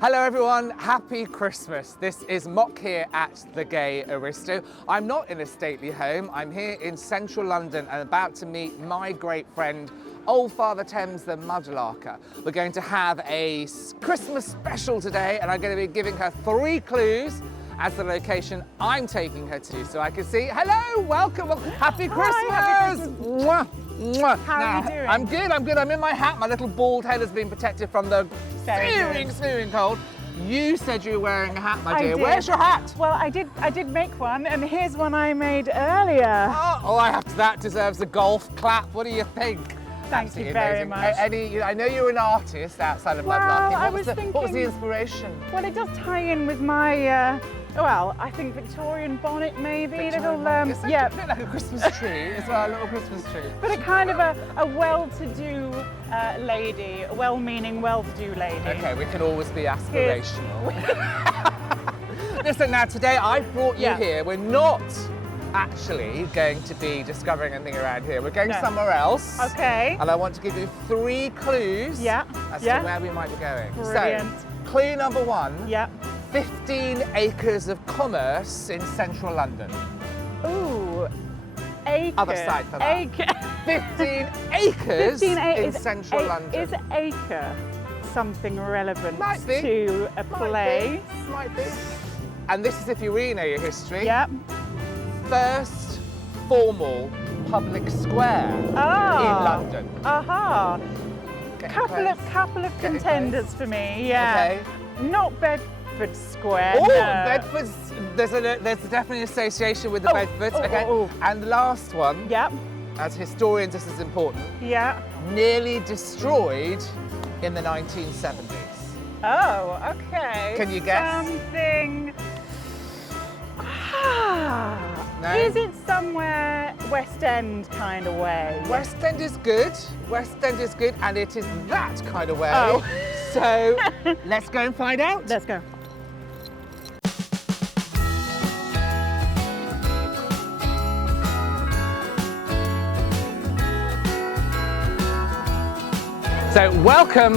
Hello everyone, happy Christmas. This is Mock here at the GayAristo. I'm not in a stately home, I'm here in central London and about to meet my great friend, Old Father Thames the Mudlarker. We're going to have a Christmas special today and I'm going to be giving her 3 clues as the location I'm taking her to, so I can see. Hello, welcome, happy Christmas! Hi, happy Christmas. Mwah, mwah. How are you doing? I'm good. I'm in my hat. My little bald head has been protected from the steaming cold. You said you were wearing a hat, my dear. Where's your hat? Well, I did make one, and here's one I made earlier. That deserves a golf clap. What do you think? Thank you very much. I know you're an artist outside of Mudlarking. What was the inspiration? Well, it does tie in with my, I think Victorian bonnet maybe. It's a bit like a Christmas tree as well, a little Christmas tree. But a kind of a well-to-do lady, a well-meaning, well-to-do lady. Okay, we can always be aspirational. Listen, now today I've brought you here. We're not actually going to be discovering anything around here. We're going somewhere else. Okay. And I want to give you 3 clues as to where we might be going. Brilliant. So, clue number 1. Yeah. 15 acres of commerce in central London. Ooh, acre. Other side for that. Acre. 15 acres in central London. Is acre something relevant Might be. to a place? Might be. And this is if you really know your history. Yep. First formal public square in London. Aha. Couple of contenders for me. Yeah. Okay. Not Bedford Square. Oh, no. Bedford's. There's definitely an association with the Bedfords. Okay. And the last one. Yep. As historians, this is important. Yeah. Nearly destroyed in the 1970s. Oh, okay. Can you guess? Something. No? Is it somewhere West End kind of way? West End is good. West End is good, and it is that kind of way. Oh. So let's go and find out. Let's go. So welcome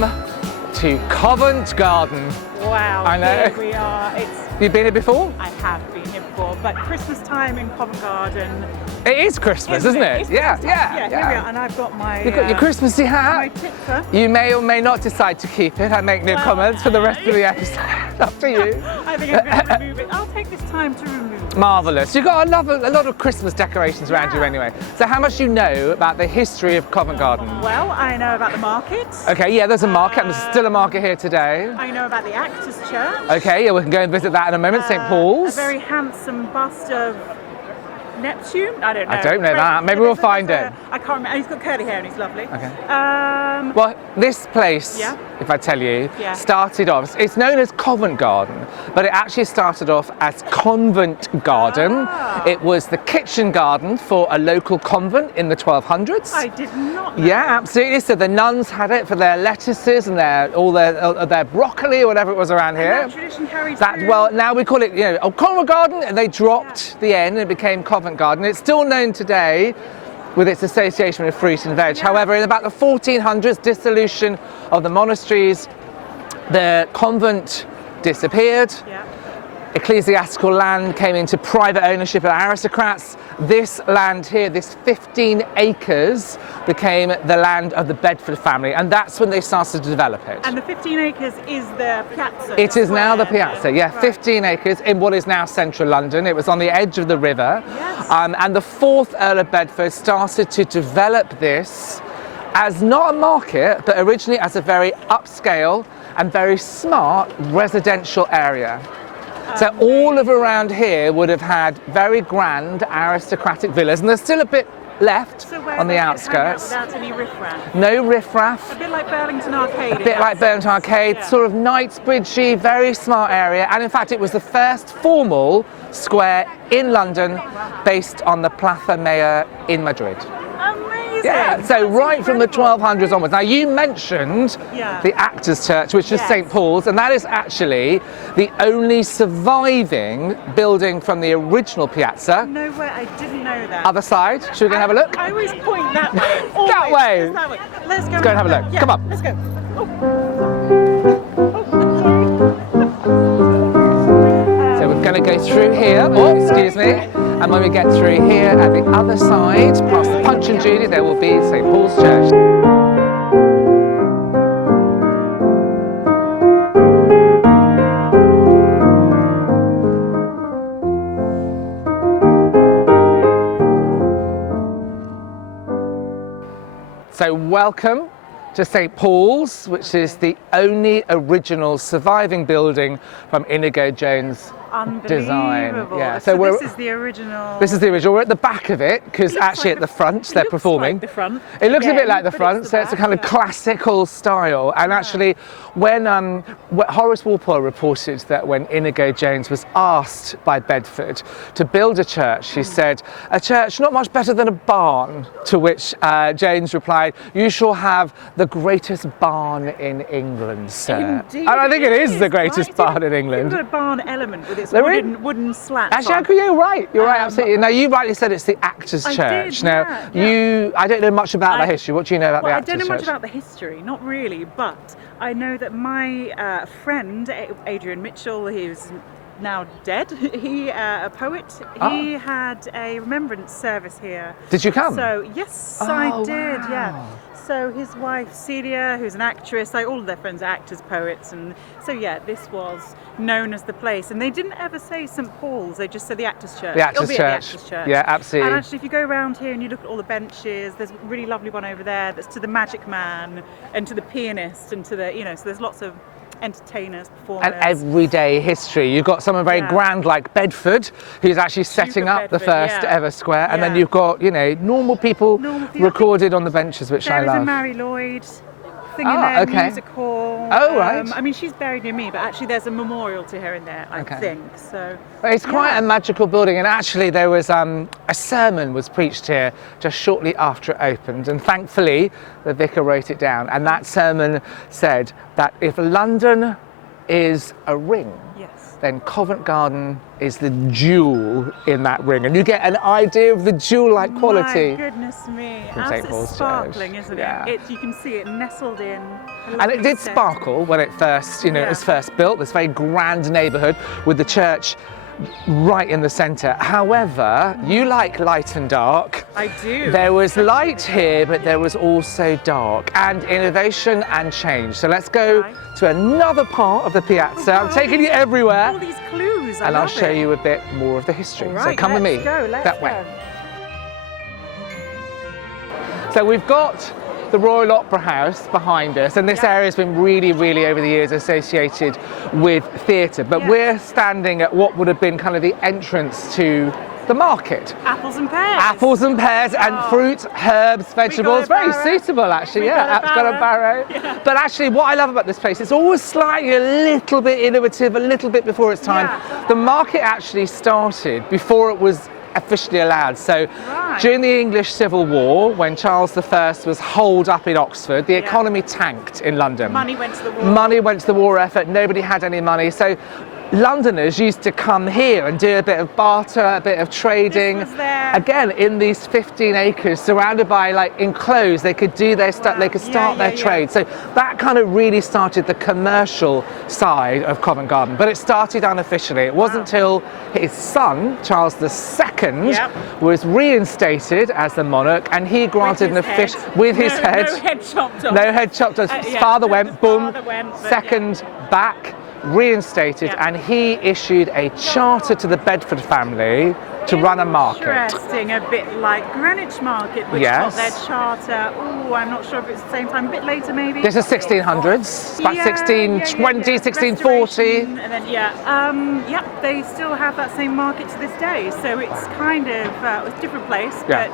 to Covent Garden. Wow, I know. Here we are. You've been here before? I have been here before, but Christmas time in Covent Garden. It is Christmas, isn't it? Yeah, here we are, and I've got my. You've got your Christmassy hat. My tipper. You may or may not decide to keep it. I make no comments for the rest of the episode. Up to you. I think I'm going to remove it. I'll take this time to remove it. Marvellous. You've got a lot of Christmas decorations around you anyway. So how much do you know about the history of Covent Garden? Well, I know about the market. Okay, yeah, there's a market. There's still a market here today. I know about the Actors Church. Okay, yeah, we can go and visit that in a moment. St. Paul's. A very handsome bust of Neptune? I don't know. I don't know that. Maybe we'll find it. I can't remember. He's got curly hair and he's lovely. Okay. Well, this place, if I tell you, started off, it's known as Covent Garden, but it actually started off as Convent Garden. It was the kitchen garden for a local convent in the 1200s. I did not know. Yeah, absolutely. So the nuns had it for their lettuces and their broccoli or whatever it was around here. And that tradition carries through. Well, now we call it, Covent Garden, and they dropped the N and it became Covent Garden. It's still known today with its association with fruit and veg. However, in about the 1400s, dissolution of the monasteries, the convent disappeared. Ecclesiastical land came into private ownership of aristocrats. This land here, this 15 acres, became the land of the Bedford family, and that's when they started to develop it. And the 15 acres is the piazza? It is now the piazza, yeah, 15 acres in what is now central London. It was on the edge of the river. Yes. And the 4th Earl of Bedford started to develop this as not a market, but originally as a very upscale and very smart residential area. So all of around here would have had very grand aristocratic villas, and there's still a bit left on the outskirts. Without any riffraff? No riffraff. A bit like Burlington Arcade. A bit like Burlington Arcade, sort of Knightsbridgey, very smart area. And in fact, it was the first formal square in London based on the Plaza Mayor in Madrid. Amazing. Yeah, so right from the 1200s onwards. Now you mentioned the Actors Church, which is St. Paul's, and that is actually the only surviving building from the original piazza. No way, I didn't know that. Other side, should we go and have a look? I always point that way. That way. Let's go and have a look. Yeah, Come on. Let's go. through here, oh, excuse me, and when we get through here at the other side, past the Punch and Judy, there will be St. Paul's Church. So welcome to St. Paul's, which is the only original surviving building from Inigo Jones' design. Yeah, so this is the original. This is the original. We're at the back of it because actually like at the front they're performing. Like the front. It looks a bit like the but front, so it's a kind of classical style. And actually, when Horace Walpole reported that when Inigo Jones was asked by Bedford to build a church, he said, "A church not much better than a barn." To which Jones replied, "You shall have the greatest barn in England, sir." Indeed, and I think it is the greatest right? barn in England. It's got a barn element with its wooden slats. Actually, you're right. You're right, absolutely. Now, you rightly said it's the Actors' Church. Did, now, I don't know much about the history. What do you know about the Actors' Church? I don't know much about the history, not really, but I know that my friend, Adrian Mitchell, who's now dead, he a poet, he had a remembrance service here. Did you come? So, yes, I did, wow. yeah. So his wife Celia, who's an actress, all of their friends are actors, poets, and so yeah, this was known as the place. And they didn't ever say St. Paul's; they just said the Actors' Church. The Actors' Church. The Actors' Church. Yeah, absolutely. And actually, if you go around here and you look at all the benches, there's a really lovely one over there that's to the Magic Man and to the pianist and to the so there's lots of entertainers, performers. And everyday history. You've got someone very grand like Bedford, who's actually setting up the first ever square, and then you've got normal people recorded on the benches, which I love. There is a Mary Lloyd singing their music hall. Oh, right. I mean, she's buried near me, but actually there's a memorial to her in there, I think. So it's quite a magical building, and actually there was a sermon was preached here just shortly after it opened, and thankfully the vicar wrote it down, and that sermon said that if London is a ring, then Covent Garden is the jewel in that ring, and you get an idea of the jewel-like quality. My goodness me, absolutely sparkling, isn't it? You can see it nestled in. And it did sparkle when it first, it was first built. This very grand neighbourhood with the church right in the centre. However, you like light and dark. I do. There was light here, but there was also dark, and innovation and change. So let's go to another part of the piazza. I'm taking you everywhere. All these clues. And I'll show you a bit more of the history. So come with me. That way. So we've got the Royal Opera House behind us, and this area has been really, really over the years associated with theatre, but we're standing at what would have been kind of the entrance to the market. Apples and pears. Apples and pears and fruit, herbs, vegetables. Very suitable, actually. It's got a barrow. But actually, what I love about this place, it's always slightly a little bit innovative, a little bit before its time. The market actually started before it was officially allowed. So during the English Civil War, when Charles I was holed up in Oxford, the economy tanked in London. Money went to the war. Money went to the war effort. Nobody had any money. So Londoners used to come here and do a bit of barter, a bit of trading. This was there. Again, in these 15 acres, surrounded by enclosed, they could do their they could start their trade. So that kind of really started the commercial side of Covent Garden. But it started unofficially. It wasn't until his son, Charles II, was reinstated as the monarch, and he granted an official with his head. No head chopped off. No head chopped off. His father went, boom, second back, reinstated, and he issued a charter to the Bedford family to run a market. Interesting, a bit like Greenwich Market, which got their charter. Oh, I'm not sure if it's the same time, a bit later maybe. This is 1600s, about 1620, 1640. And then they still have that same market to this day. So it's kind of a different place, but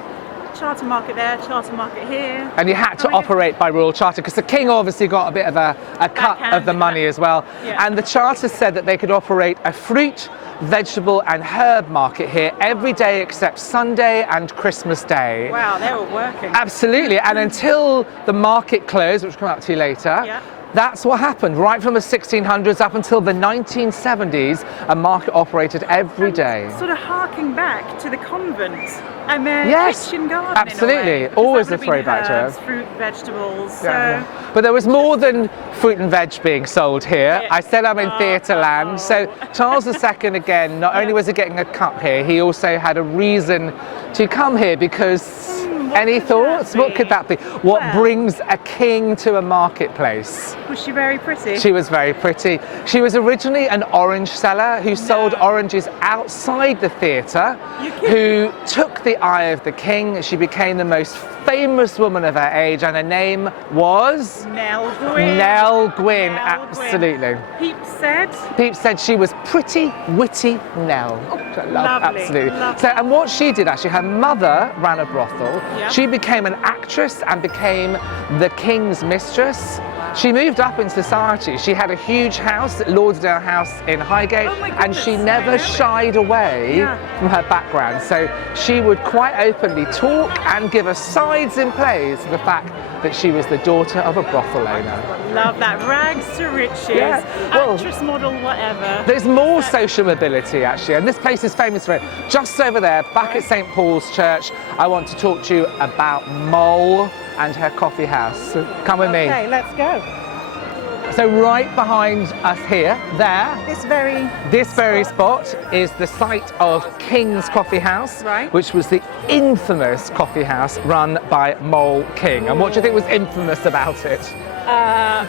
charter market there, charter market here. And you had to operate by royal charter because the king obviously got a bit of a cut of the money as well. And the charter said that they could operate a fruit, vegetable and herb market here every day except Sunday and Christmas Day. Wow, they were working. Absolutely, and until the market closed, which we'll come up to later, that's what happened. Right from the 1600s up until the 1970s, a market operated every day. Sort of harking back to the convent and their Yes, kitchen garden. absolutely. In a way, Always that a would have been throwback to it. herbs, fruit, vegetables. Yeah. But there was more than fruit and veg being sold here. Yeah. I said I'm in theatre land. So Charles II, again, not only was he getting a cup here, he also had a reason to come here because... Any thoughts? What could that be? What brings a king to a marketplace? Was she very pretty? She was very pretty. She was originally an orange seller who sold oranges outside the theatre, who took the eye of the king. She became the most famous woman of her age, and her name was... Nell Gwyn. Nell Gwyn, absolutely. Pepys said she was pretty, witty Nell. Which I love, lovely, absolutely. lovely. So, and what she did actually, her mother ran a brothel. Yeah. She became an actress and became the king's mistress. She moved up in society. She had a huge house, Lordsdale House in Highgate, and she never shied away from her background. So she would quite openly talk and give us sides in plays to the fact that she was the daughter of a brothel owner. Love that. Rags to riches, actress, model, whatever. There's more social mobility actually, and this place is famous for it. Just over there, back at St. Paul's Church, I want to talk to you about Mole and her coffee house. So come with me. Okay, let's go. So right behind us here, this very spot is the site of King's Coffee House, which was the infamous coffee house run by Mole King. And what do you think was infamous about it?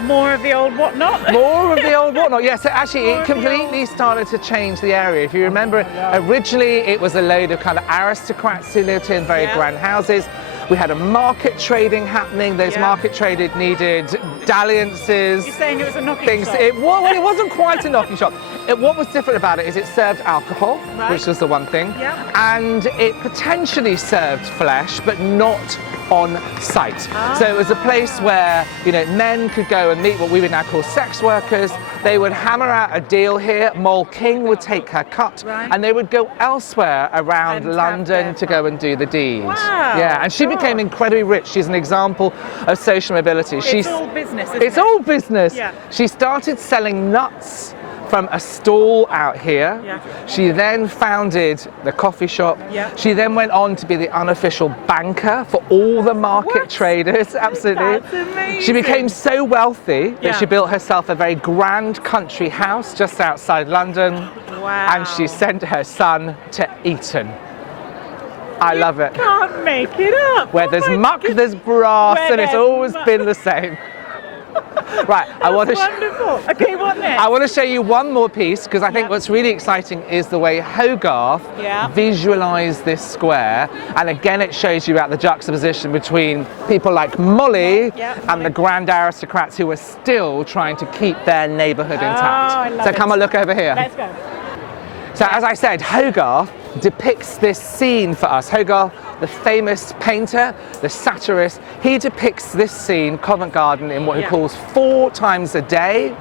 More of the old whatnot. More of the old whatnot, yes. Actually, it completely started to change the area. If you remember, originally it was a load of kind of aristocrats who lived here in very grand houses. We had a market trading happening. Those market traded needed dalliances. You're saying it was a knocking shop? It wasn't quite a knocking shop. What was different about it is it served alcohol, which was the one thing, and it potentially served flesh, but not on site. So it was a place where, you know, men could go and meet what we would now call sex workers. They would hammer out a deal here. Mole King would take her cut, and they would go elsewhere around London to go and do the deed. Wow. Yeah, and she became incredibly rich. She's an example of social mobility. It's all business, isn't It's it? all business. Yeah. She started selling nuts from a stall out here. She then founded the coffee shop. She then went on to be the unofficial banker for all the market traders. Absolutely. That's amazing. She became so wealthy that she built herself a very grand country house just outside London. Wow. And she sent her son to Eton. I love it. Can't make it up. Where there's muck, there's brass, and it's always been the same. Right, I want to. Wonderful. Okay, what next? I want to show you one more piece because I think what's really exciting is the way Hogarth visualised this square, and again it shows you about the juxtaposition between people like Molly and the grand aristocrats who are still trying to keep their neighbourhood intact. So come and look over here. Let's go. So as I said, Hogarth depicts this scene for us. Hogarth, the famous painter, the satirist, he depicts this scene, Covent Garden, in what he calls 4 times a day.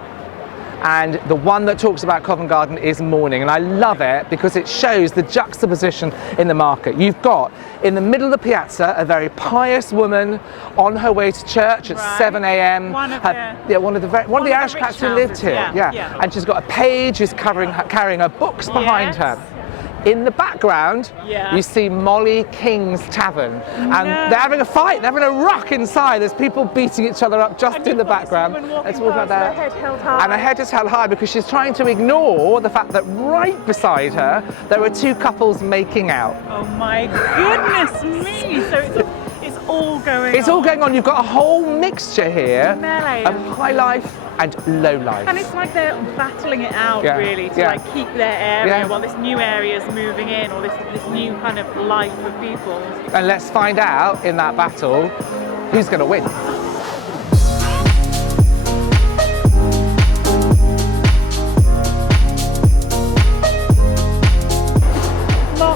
And the one that talks about Covent Garden is morning. And I love it because it shows the juxtaposition in the market. You've got, in the middle of the piazza, a very pious woman on her way to church at 7 a.m. One of the aristocrats who lived here. And she's got a page who's carrying her books behind her. In the background, you see Molly King's Tavern, and they're having a fight, they're having a ruck inside. There's people beating each other up just in the background. Let's walk out there. And her head is held high because she's trying to ignore the fact that right beside her, there are 2 couples making out. Oh my goodness me! So it's all going on. It's all going on. You've got a whole mixture here of high life and low life. And it's like they're battling it out really to like keep their area while this new area is moving in, or this new kind of life of people. And let's find out in that battle who's going to win. Look,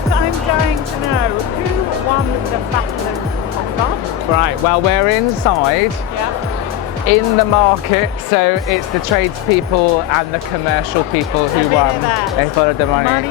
I'm dying to know who won the Battle of Covent Garden. Right, well, we're inside. In the market, so it's the tradespeople and the commercial people who won. They followed the money.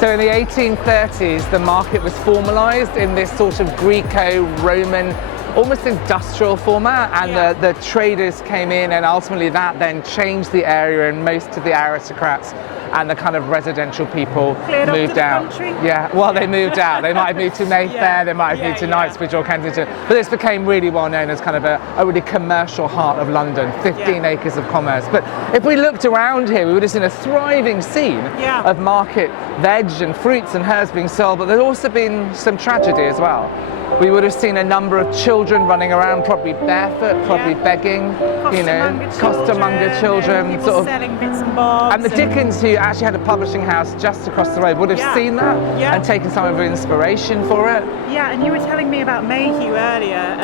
So in the 1830s, the market was formalised in this sort of Greco-Roman almost industrial format, and the traders came in, and ultimately that then changed the area, and most of the aristocrats and the kind of residential people Cleared moved out. off to the country? Yeah, well, they moved out. They might have moved to Mayfair, they might have moved to Knightsbridge or Kensington, but this became really well known as kind of a really commercial heart of London, 15 acres of commerce. But if we looked around here, we would have seen a thriving scene of market veg and fruits and herbs being sold, but there's also been some tragedy as well. We would have seen a number of children running around, probably barefoot, probably begging, costermonger children, people sort of selling bits and bobs. And the Dickens, who actually had a publishing house just across the road, would have seen that and taken some of inspiration for it. Yeah, and you were telling me about Mayhew earlier.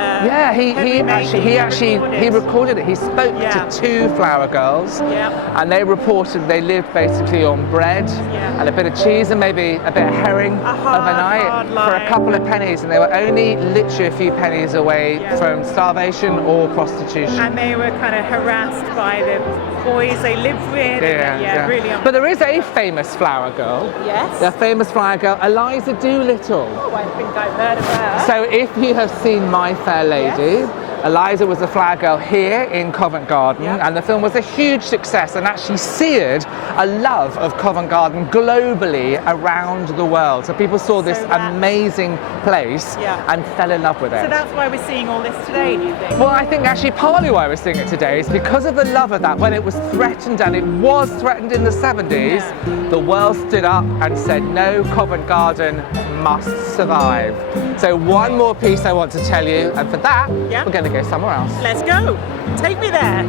He recorded it. He spoke to 2 flower girls, and they reported they lived basically on bread and a bit of cheese and maybe a bit of herring overnight for a couple of pennies, and they were only literally a few pennies away from starvation or prostitution. And they were kind of harassed by the boys they lived with. Really. But there is a famous flower girl. Yes. A famous flower girl, Eliza Doolittle. Oh, I think I've heard of her. So if you have seen My Fair Lady, Eliza was the flower girl here in Covent Garden, and the film was a huge success and actually seared a love of Covent Garden globally around the world. So people saw this amazing place and fell in love with it. So that's why we're seeing all this today, do you think? Well, I think actually partly why we're seeing it today is because of the love of that. When it was threatened, and it was threatened in the 70s, the world stood up and said, no, Covent Garden must survive. So one more piece I want to tell you, and for that, we're going to go somewhere else. Let's go. Take me there.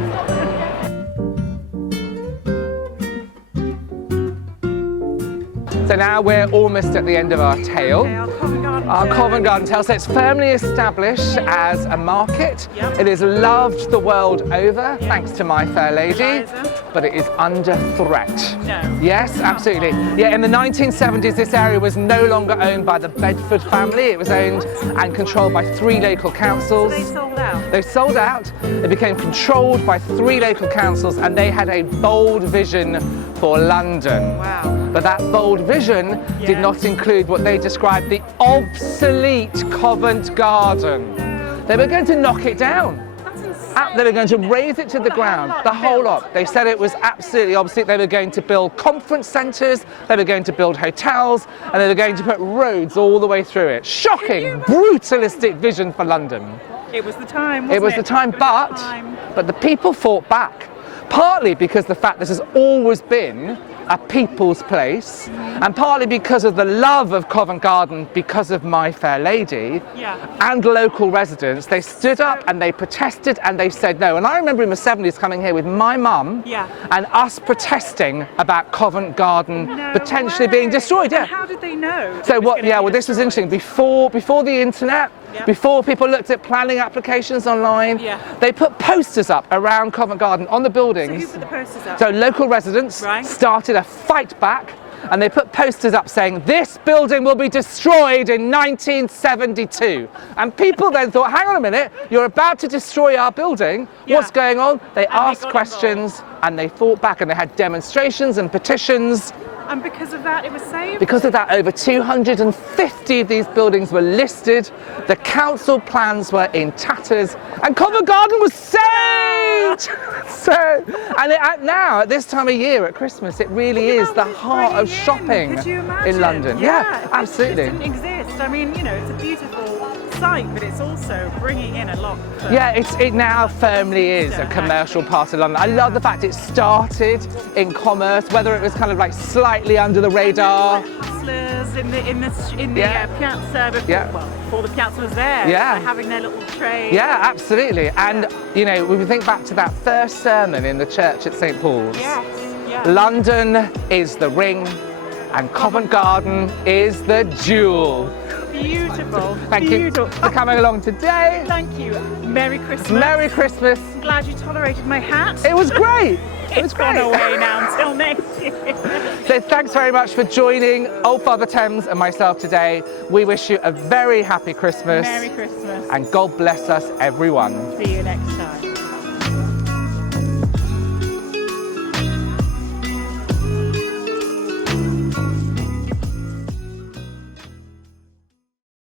So now we're almost at the end of our tale. Our Covent Garden tale. So it's firmly established as a market. It is loved the world over, thanks to My Fair Lady, but it is under threat. No. Yes, absolutely. Yeah, in the 1970s, this area was no longer owned by the Bedford family. It was owned and controlled by 3 local councils. So they sold out. They sold out. It became controlled by 3 local councils, and they had a bold vision for London. Wow. But that bold vision did not include what they described the obsolete Covent Garden. They were going to knock it down. They were going to raze it to the ground, the whole lot. They said it was absolutely obsolete. They were going to build conference centres, they were going to build hotels, and they were going to put roads all the way through it. Shocking, brutalistic vision for London. It was the time, wasn't it? It was the time, but the people fought back. Partly because the fact this has always been a people's place, and partly because of the love of Covent Garden, because of My Fair Lady, and local residents. They stood up and they protested and they said no. And I remember in the 70s coming here with my mum and us protesting about Covent Garden potentially being destroyed. And how did they know? So this was interesting. Before the internet, before people looked at planning applications online, they put posters up around Covent Garden on the buildings. So who put the posters up? So local residents started a fight back, and they put posters up saying, this building will be destroyed in 1972. And people then thought, hang on a minute, you're about to destroy our building. What's going on? They asked questions and they fought back, and they had demonstrations and petitions. And because of that, it was saved? Because of that, over 250 of these buildings were listed. The council plans were in tatters, and Covent Garden was saved! Now, at this time of year, at Christmas, it really is the heart of shopping in London. Yeah, absolutely. It didn't exist. I mean, it's a beautiful site, but it's also bringing in a lot. It now firmly is a commercial part of London. I love the fact it started in commerce, whether it was kind of like slightly under the radar. Hustlers in the piazza before the piazza was there. Having their little trade. Yeah, absolutely. And when we think back to that first sermon in the church at St. Paul's, London is the ring, and Covent Garden is the jewel. Beautiful. Thank you for coming along today. Thank you. Merry Christmas. Merry Christmas. I'm glad you tolerated my hat. It was great. It's gone away now until next year. So thanks very much for joining Old Father Thames and myself today. We wish you a very happy Christmas. Merry Christmas. And God bless us, everyone. See you next year.